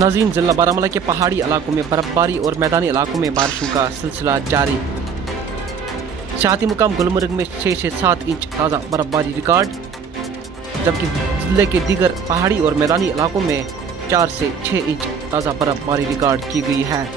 नाज़रीन, जिला बारामूला के पहाड़ी इलाकों में बर्फबारी और मैदानी इलाकों में बारिशों का सिलसिला जारी। सियाहती मुकाम गुलमर्ग में 6 से 7 इंच ताज़ा बर्फबारी रिकॉर्ड, जबकि जिले के दीगर पहाड़ी और मैदानी इलाकों में 4 से 6 इंच ताज़ा बर्फबारी रिकॉर्ड की गई है।